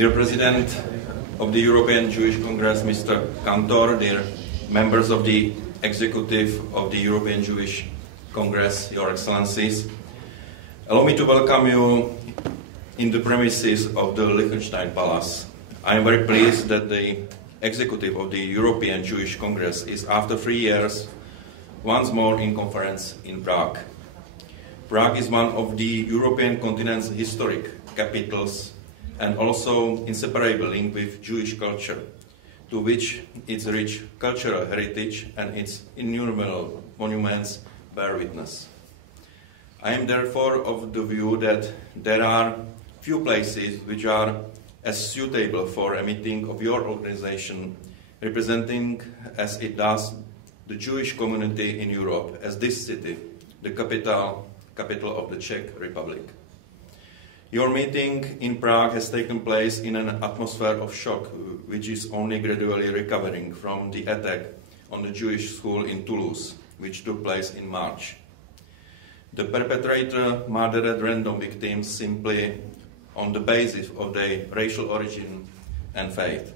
Dear President of the European Jewish Congress, Mr. Kantor, dear members of the Executive of the European Jewish Congress, Your Excellencies, allow me to welcome you in the premises of the Liechtenstein Palace. I am very pleased that the Executive of the European Jewish Congress is, after 3 years, once more in conference in Prague. Prague is one of the European continent's historic capitals and also inseparably linked with Jewish culture, to which its rich cultural heritage and its innumerable monuments bear witness. I am therefore of the view that there are few places which are as suitable for a meeting of your organization, representing as it does the Jewish community in Europe, as this city, the capital of the Czech Republic. Your meeting in Prague has taken place in an atmosphere of shock, which is only gradually recovering from the attack on the Jewish school in Toulouse, which took place in March. The perpetrator murdered at random victims simply on the basis of their racial origin and faith.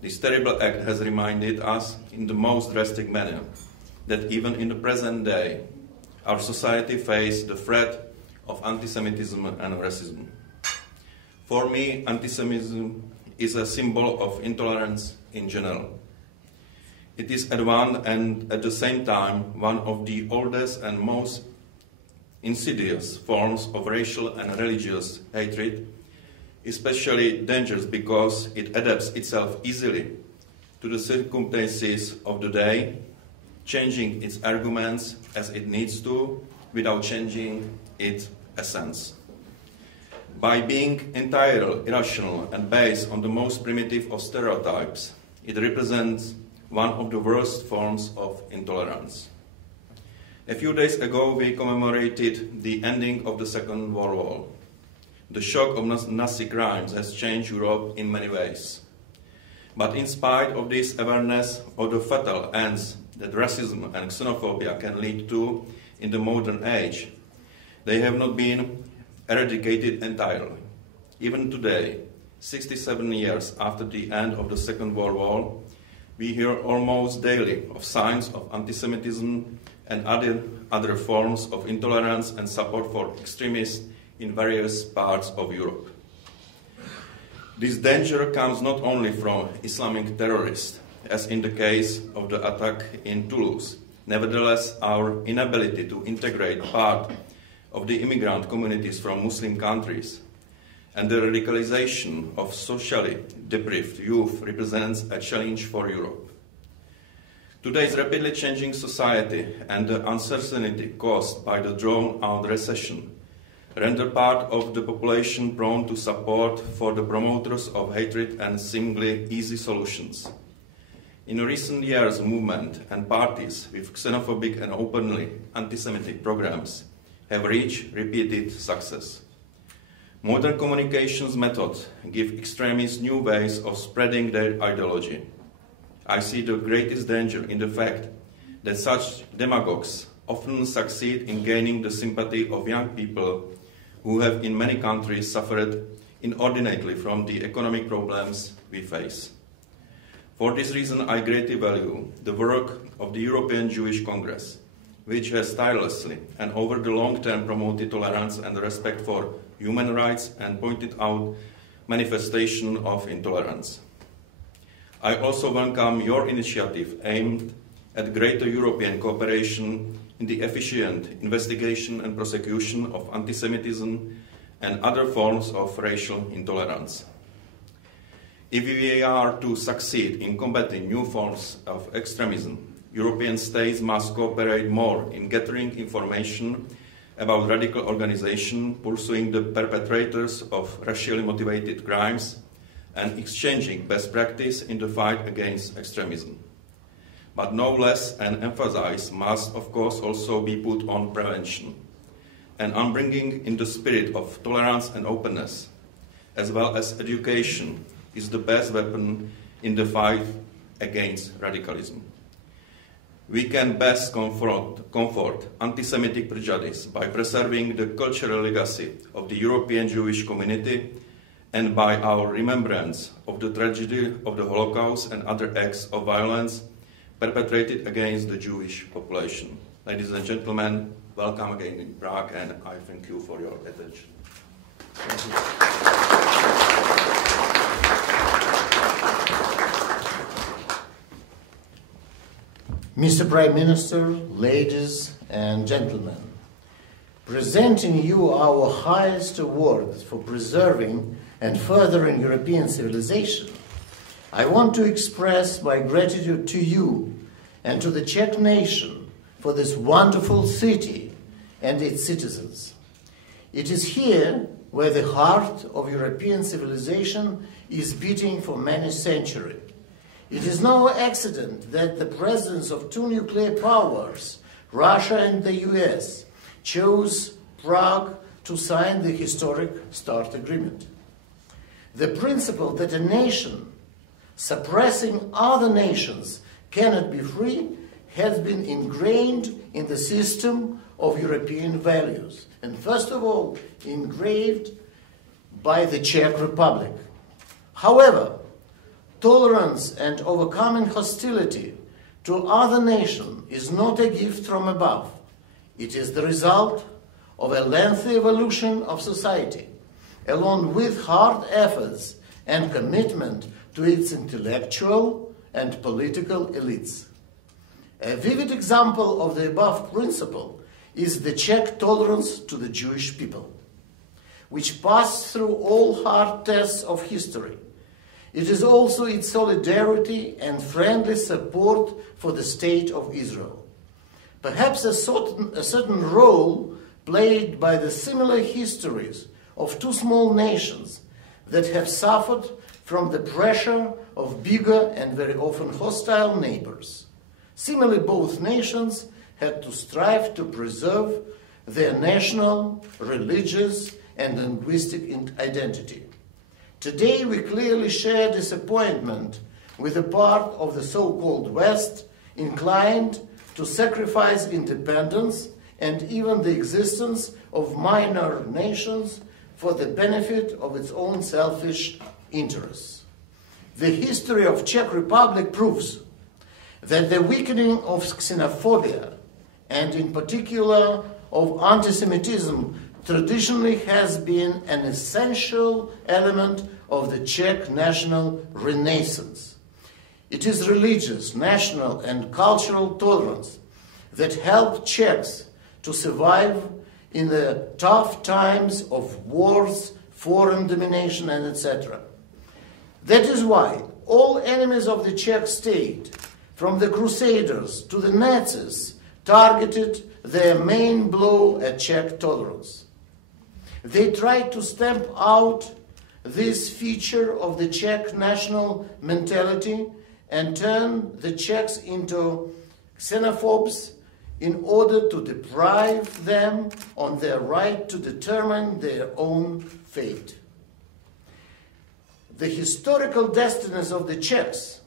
This terrible act has reminded us in the most drastic manner that even in the present day, our society faces the threat of anti-Semitism and racism. For me, anti-Semitism is a symbol of intolerance in general. It is at one and at the same time one of the oldest and most insidious forms of racial and religious hatred, especially dangerous because it adapts itself easily to the circumstances of the day, changing its arguments as it needs to without changing its essence. By being entirely irrational and based on the most primitive of stereotypes, it represents one of the worst forms of intolerance. A few days ago, we commemorated the ending of the Second World War. The shock of Nazi crimes has changed Europe in many ways. But in spite of this awareness of the fatal ends that racism and xenophobia can lead to in the modern age, they have not been eradicated entirely. Even today, 67 years after the end of the Second World War, we hear almost daily of signs of anti-Semitism and other forms of intolerance and support for extremists in various parts of Europe. This danger comes not only from Islamic terrorists, as in the case of the attack in Toulouse. Nevertheless, our inability to integrate part of the immigrant communities from Muslim countries and the radicalization of socially deprived youth represents a challenge for Europe. Today's rapidly changing society and the uncertainty caused by the drawn-out recession render part of the population prone to support for the promoters of hatred and seemingly easy solutions. In recent years, movement and parties with xenophobic and openly anti-Semitic programs have reached repeated success. Modern communications methods give extremists new ways of spreading their ideology. I see the greatest danger in the fact that such demagogues often succeed in gaining the sympathy of young people who have in many countries suffered inordinately from the economic problems we face. For this reason, I greatly value the work of the European Jewish Congress, which has tirelessly and over the long term promoted tolerance and respect for human rights and pointed out manifestations of intolerance. I also welcome your initiative aimed at greater European cooperation in the efficient investigation and prosecution of anti-Semitism and other forms of racial intolerance. If we are to succeed in combating new forms of extremism, European states must cooperate more in gathering information about radical organizations pursuing the perpetrators of racially motivated crimes and exchanging best practice in the fight against extremism. But no less an emphasis must, of course, also be put on prevention and on bringing in the spirit of tolerance and openness, as well as education is the best weapon in the fight against radicalism. We can best comfort anti-Semitic prejudice by preserving the cultural legacy of the European Jewish community and by our remembrance of the tragedy of the Holocaust and other acts of violence perpetrated against the Jewish population. Ladies and gentlemen, welcome again in Prague, and I thank you for your attention. Mr. Prime Minister, ladies and gentlemen, presenting you our highest award for preserving and furthering European civilization, I want to express my gratitude to you and to the Czech nation for this wonderful city and its citizens. It is here where the heart of European civilization is beating for many centuries. It is no accident that the presidents of two nuclear powers, Russia and the US, chose Prague to sign the historic START agreement. The principle that a nation suppressing other nations cannot be free has been ingrained in the system of European values, and first of all, engraved by the Czech Republic. However, tolerance and overcoming hostility to other nations is not a gift from above. It is the result of a lengthy evolution of society, along with hard efforts and commitment to its intellectual and political elites. A vivid example of the above principle is the Czech tolerance to the Jewish people, which passed through all hard tests of history. It is also its solidarity and friendly support for the State of Israel. Perhaps a certain role played by the similar histories of two small nations that have suffered from the pressure of bigger and very often hostile neighbors. Similarly, both nations had to strive to preserve their national, religious, and linguistic identity. Today, we clearly share disappointment with a part of the so-called West inclined to sacrifice independence and even the existence of minor nations for the benefit of its own selfish interests. The history of Czech Republic proves that the weakening of xenophobia, and in particular of anti-Semitism, traditionally has been an essential element of the Czech national renaissance. It is religious, national, and cultural tolerance that helped Czechs to survive in the tough times of wars, foreign domination, and etc. That is why all enemies of the Czech state, from the Crusaders to the Nazis, targeted their main blow at Czech tolerance. They tried to stamp out this feature of the Czech national mentality and turn the Czechs into xenophobes in order to deprive them on their right to determine their own fate. The historical destinies of the Czechs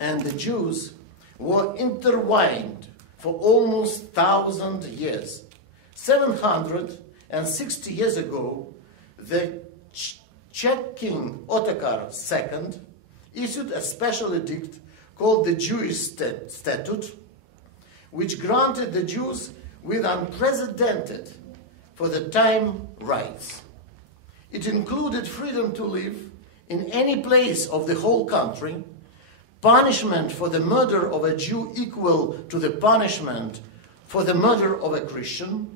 and the Jews were intertwined for almost 1,000 years. 760 years ago, the Czech king Otakar II issued a special edict called the Jewish Statute, which granted the Jews with unprecedented, for the time, rights. It included freedom to live in any place of the whole country, punishment for the murder of a Jew equal to the punishment for the murder of a Christian,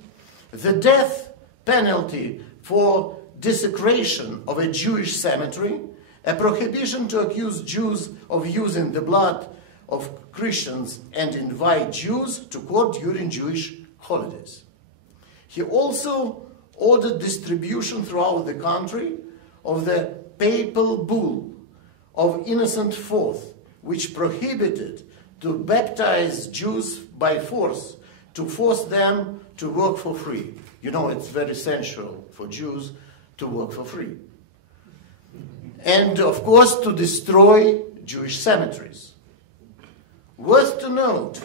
the death penalty for desecration of a Jewish cemetery, a prohibition to accuse Jews of using the blood of Christians and invite Jews to court during Jewish holidays. He also ordered distribution throughout the country of the papal bull of Innocent IV, which prohibited to baptize Jews by force, to force them to work for free. You know, it's very essential for Jews to work for free. And, of course, to destroy Jewish cemeteries. Worth to note,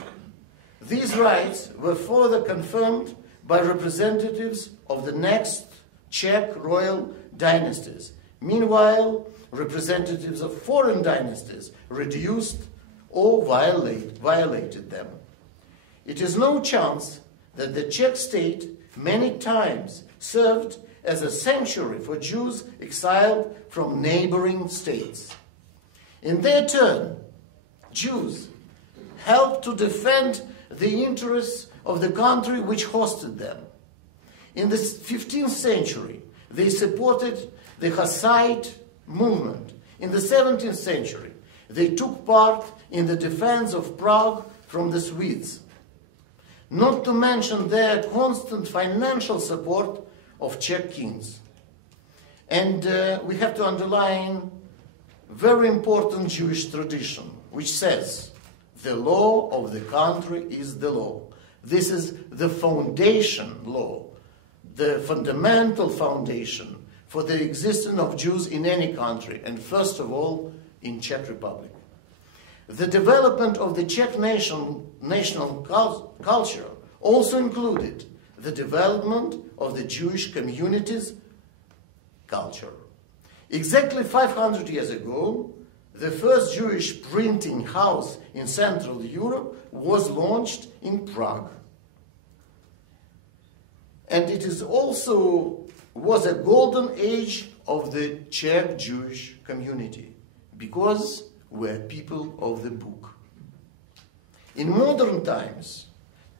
these rights were further confirmed by representatives of the next Czech royal dynasties. Meanwhile, representatives of foreign dynasties reduced or violated them. It is no chance that the Czech state many times served as a sanctuary for Jews exiled from neighboring states. In their turn, Jews helped to defend the interests of the country which hosted them. In the 15th century, they supported the Hasidic movement. In the 17th century, they took part in the defense of Prague from the Swedes. Not to mention their constant financial support of Czech kings. And we have to underline very important Jewish tradition, which says, the law of the country is the law. This is the foundation law, the fundamental foundation for the existence of Jews in any country, and first of all, in Czech Republic. The development of the Czech national culture also included the development of the Jewish community's culture. Exactly 500 years ago, the first Jewish printing house in Central Europe was launched in Prague. And it is also was a golden age of the Czech Jewish community, because we're people of the book. In modern times,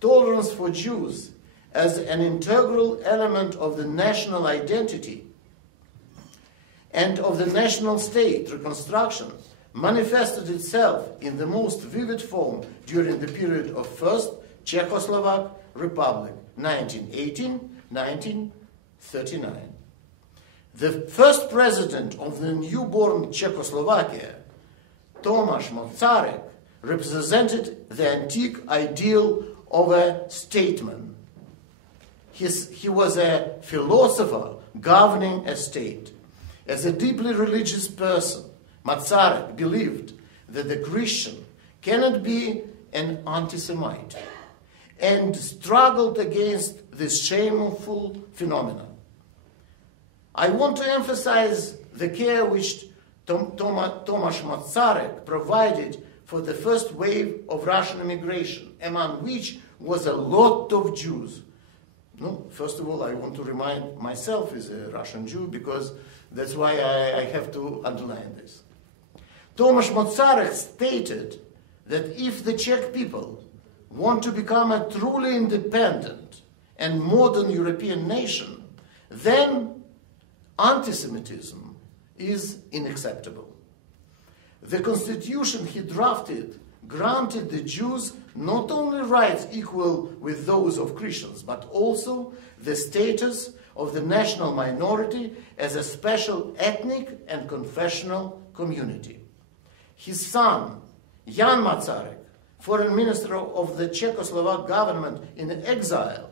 tolerance for Jews as an integral element of the national identity and of the national state reconstruction manifested itself in the most vivid form during the period of First Czechoslovak Republic, 1918-1939. The first president of the newborn Czechoslovakia, Tomáš Masaryk, represented the antique ideal of a statesman. He was a philosopher governing a state. As a deeply religious person, Masaryk believed that the Christian cannot be an anti-Semite and struggled against this shameful phenomenon. I want to emphasize the care which Tomáš Masaryk provided for the first wave of Russian immigration, among which was a lot of Jews. No, first of all, I want to remind myself as a Russian Jew, because that's why I have to underline this. Tomáš Masaryk stated that if the Czech people want to become a truly independent and modern European nation, then anti-Semitism is unacceptable. The constitution he drafted granted the Jews not only rights equal with those of Christians, but also the status of the national minority as a special ethnic and confessional community. His son, Jan Masaryk, foreign minister of the Czechoslovak government in exile,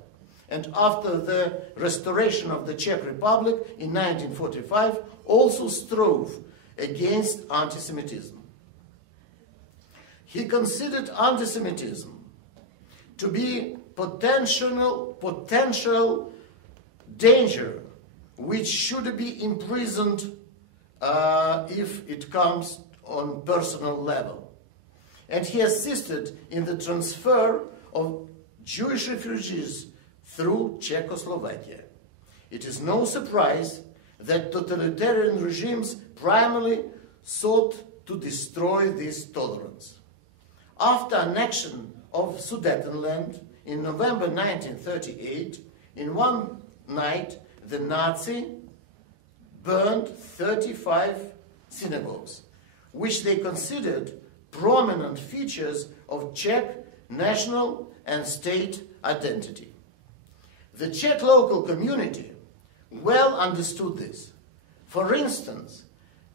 and after the restoration of the Czech Republic in 1945, also strove against anti-Semitism. He considered anti-Semitism to be potential danger which should be imprisoned if it comes on personal level. And he assisted in the transfer of Jewish refugees through Czechoslovakia. It is no surprise that totalitarian regimes primarily sought to destroy this tolerance. After annexion of Sudetenland in November 1938, in one night, the Nazis burned 35 synagogues, which they considered prominent features of Czech national and state identity. The Czech local community well understood this. For instance,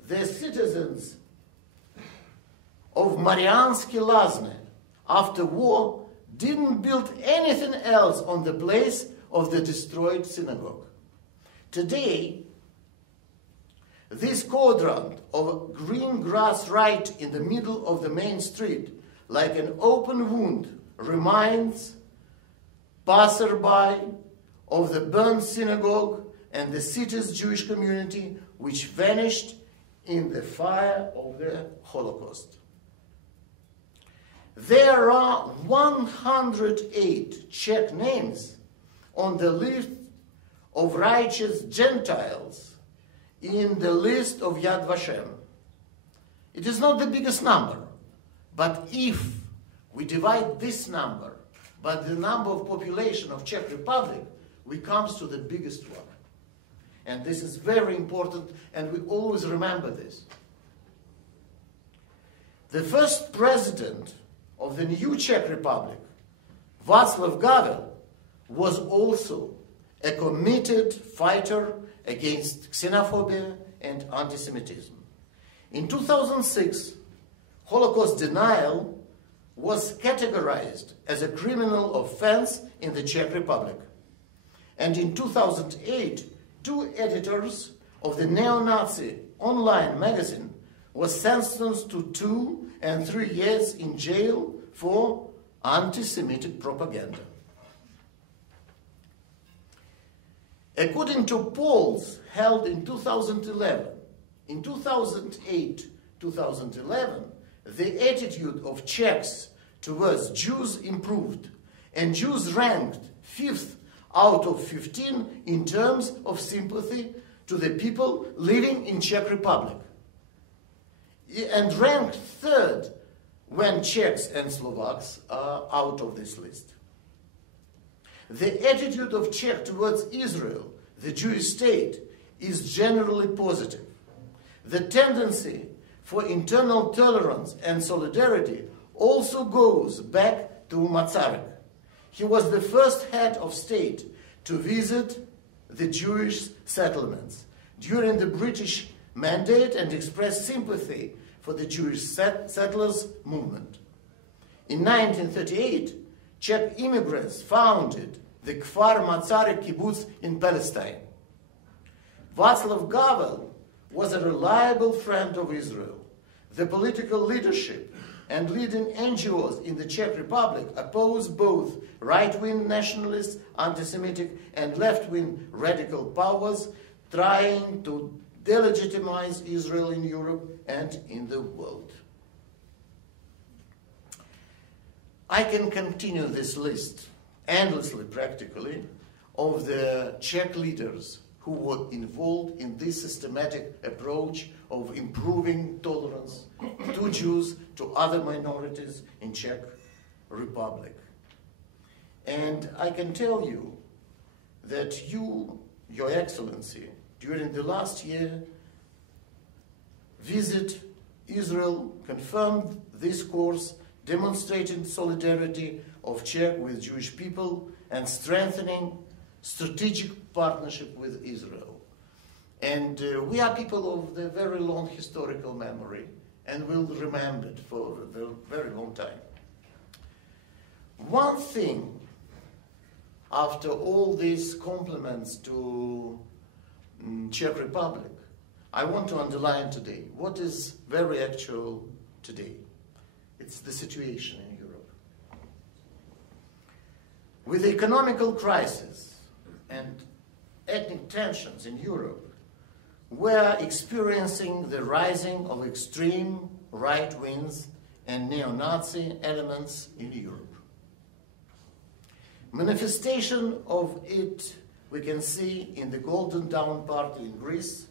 the citizens of Mariánsky Lázně after war didn't build anything else on the place of the destroyed synagogue. Today, this quadrant of green grass right in the middle of the main street, like an open wound, reminds passerby of the burned synagogue and the city's Jewish community, which vanished in the fire of the Holocaust. There are 108 Czech names on the list of righteous Gentiles in the list of Yad Vashem. It is not the biggest number, but if we divide this number by the number of population of Czech Republic, we come to the biggest one. And this is very important, and we always remember this. The first president of the new Czech Republic, Václav Havel, was also a committed fighter against xenophobia and anti-Semitism. In 2006, Holocaust denial was categorized as a criminal offense in the Czech Republic. And in 2008, 2 editors of the neo-Nazi online magazine were sentenced to 2 and 3 years in jail for anti-Semitic propaganda. According to polls held in 2011, in 2008-2011, the attitude of Czechs towards Jews improved, and Jews ranked 5th out of 15 in terms of sympathy to the people living in Czech Republic, and ranked 3rd when Czechs and Slovaks are out of this list. The attitude of Czech towards Israel, the Jewish state, is generally positive. The tendency for internal tolerance and solidarity also goes back to Masaryk. He was the first head of state to visit the Jewish settlements during the British Mandate and express sympathy for the Jewish settlers movement. In 1938, Czech immigrants founded the Kfar Masaryk kibbutz in Palestine. Václav Havel was a reliable friend of Israel. The political leadership and leading NGOs in the Czech Republic opposed both right-wing nationalist, anti-Semitic, and left-wing radical powers trying to delegitimize Israel in Europe and in the world. I can continue this list endlessly, practically, of the Czech leaders who were involved in this systematic approach of improving tolerance to Jews, to other minorities in Czech Republic. And I can tell you that you, Your Excellency, during the last year, visit Israel, confirmed this course, demonstrating solidarity of Czech with Jewish people and strengthening strategic partnership with Israel. And we are people of the very long historical memory and will remember it for a very long time. One thing, after all these compliments to Czech Republic, I want to underline today what is very actual today. It's the situation in Europe. With the economical crisis and ethnic tensions in Europe, we are experiencing the rising of extreme right wings and neo-Nazi elements in Europe. Manifestation of it we can see in the Golden Dawn Party in Greece,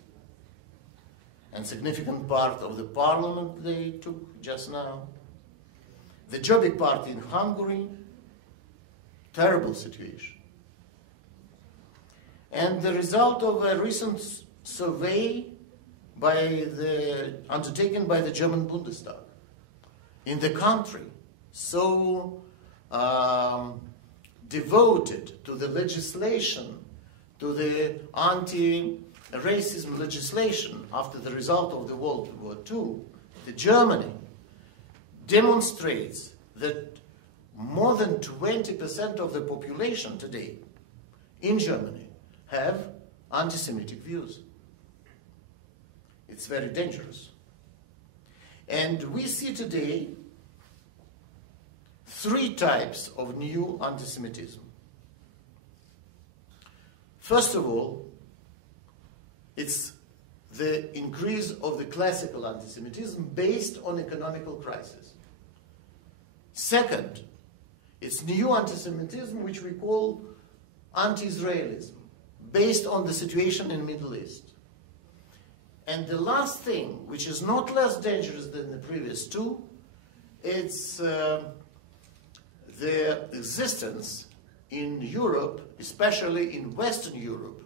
and significant part of the parliament they took just now. The Jobbik Party in Hungary, terrible situation. And the result of a recent survey undertaken by the German Bundestag in the country, so devoted to the legislation, to the anti-racism legislation after the result of the World War II, Germany demonstrates that more than 20% of the population today in Germany have anti-Semitic views. It's very dangerous. And we see today 3 types of new anti-Semitism. First of all, It's the increase of the classical anti-Semitism based on economical crisis. Second, it's new anti-Semitism, which we call anti-Israelism, based on the situation in the Middle East. And the last thing, which is not less dangerous than the previous two, it's the existence in Europe, especially in Western Europe,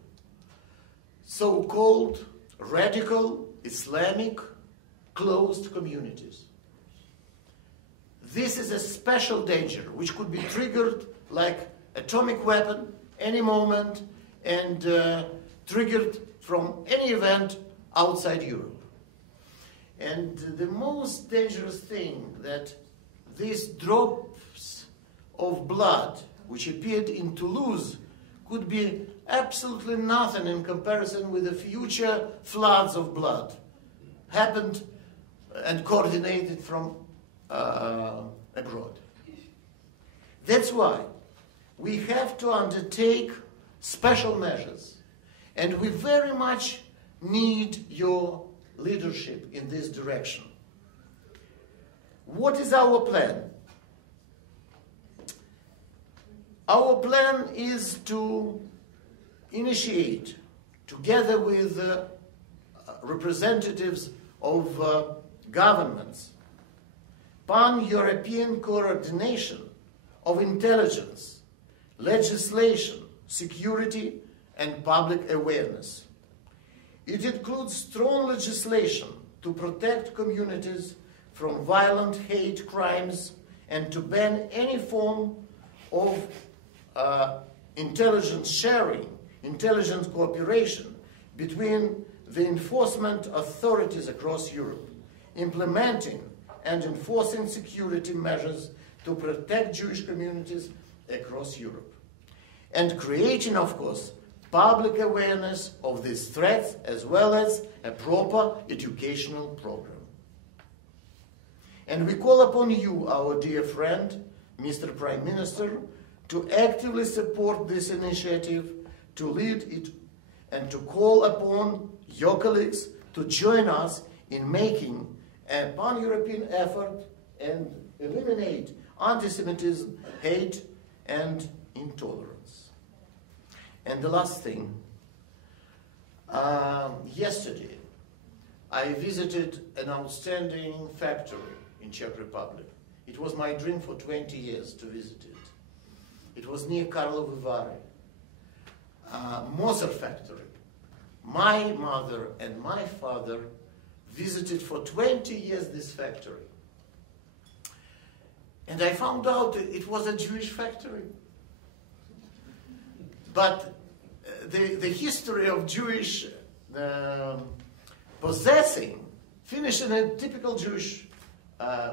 so-called radical Islamic closed communities. This is a special danger which could be triggered like atomic weapon any moment and triggered from any event outside Europe. And the most dangerous thing that these drops of blood which appeared in Toulouse could be absolutely nothing in comparison with the future floods of blood happened and coordinated from abroad. That's why we have to undertake special measures, and we very much need your leadership in this direction. What is our plan? Our plan is to initiate, together with representatives of governments, pan-European coordination of intelligence, legislation, security, and public awareness. It includes strong legislation to protect communities from violent hate crimes and to ban any form of intelligence sharing, intelligence cooperation between the enforcement authorities across Europe, implementing and enforcing security measures to protect Jewish communities across Europe, and creating, of course, public awareness of these threats as well as a proper educational program. And we call upon you, our dear friend, Mr. Prime Minister, to actively support this initiative, to lead it, and to call upon your colleagues to join us in making a pan-European effort and eliminate anti-Semitism, hate, and intolerance. And the last thing, yesterday I visited an outstanding factory in Czech Republic. It was my dream for 20 years to visit it. It was near Karlovy Vary, Moser factory. My mother and my father visited for 20 years this factory. And I found out that it was a Jewish factory. But the history of Jewish possessing finished in a typical Jewish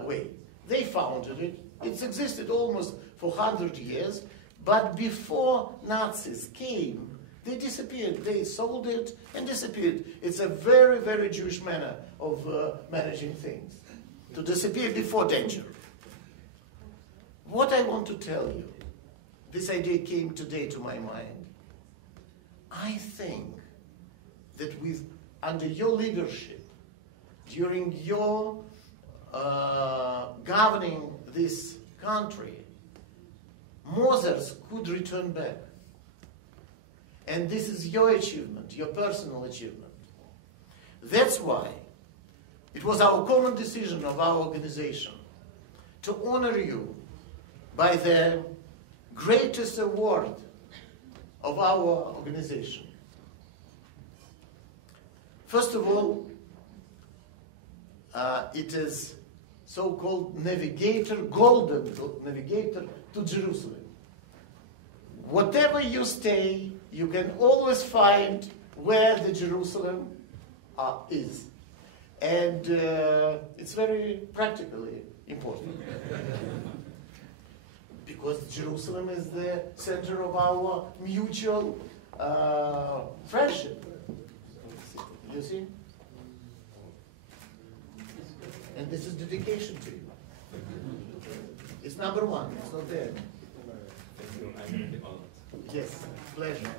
way. They founded it. It's existed almost for 100 years. But before Nazis came, they disappeared. They sold it and disappeared. It's a very, very Jewish manner of managing things. To disappear before danger. What I want to tell you, this idea came today to my mind. I think that under your leadership, during your governing this country, Mosers could return back. And this is your achievement, your personal achievement. That's why it was our common decision of our organization to honor you by the greatest award of our organization. First of all, it is so-called golden navigator to Jerusalem. Whatever you stay, you can always find where the Jerusalem is. And it's very practically important. Because Jerusalem is the center of our mutual friendship. You see? And this is dedication to you. It's number one. It's not there. Thank you. I'm really honored. Yes, pleasure.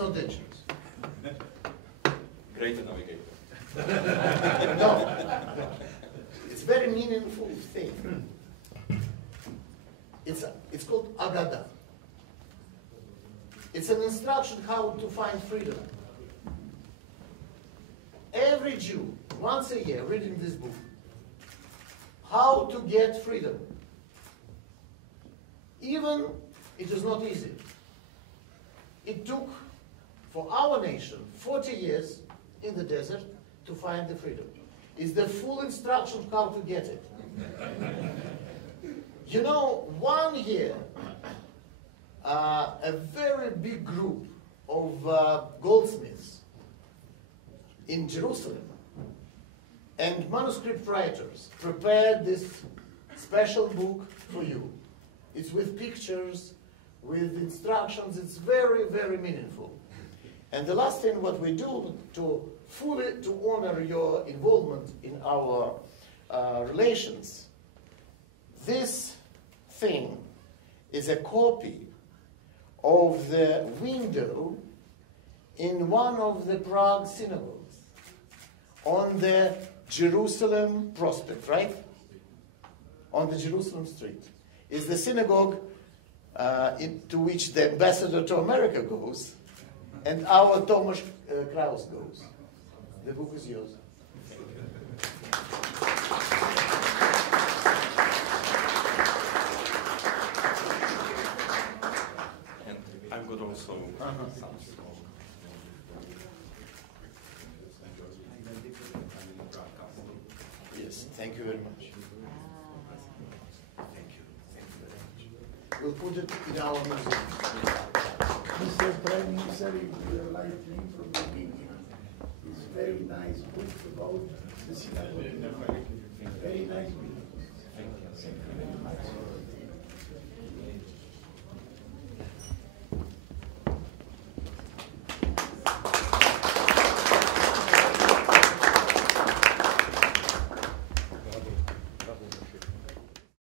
not dangerous. Great navigator. No. It's a very meaningful thing. It's called Agada. It's an instruction how to find freedom. Every Jew, once a year, reading this book, how to get freedom. Even it is not easy. It took, for our nation, 40 years in the desert to find the freedom. It's the full instruction how to get it. You know, 1 year, a very big group of goldsmiths in Jerusalem and manuscript writers prepared this special book for you. It's with pictures, with instructions. It's very, very meaningful. And the last thing what we do to honor your involvement in our relations, this thing is a copy of the window in one of the Prague synagogues on the Jerusalem prospect, right? On the Jerusalem street. Is the synagogue to which the ambassador to America goes, and our Thomas Kraus goes. The book is yours. And I've got also some small. Yes, thank you very much. Thank you. Thank you very much. We'll put it in our museum. Mr. Prime Minister, if you like me from the beginning, it's very nice book about the synagogue. Very nice book. Thank you very much.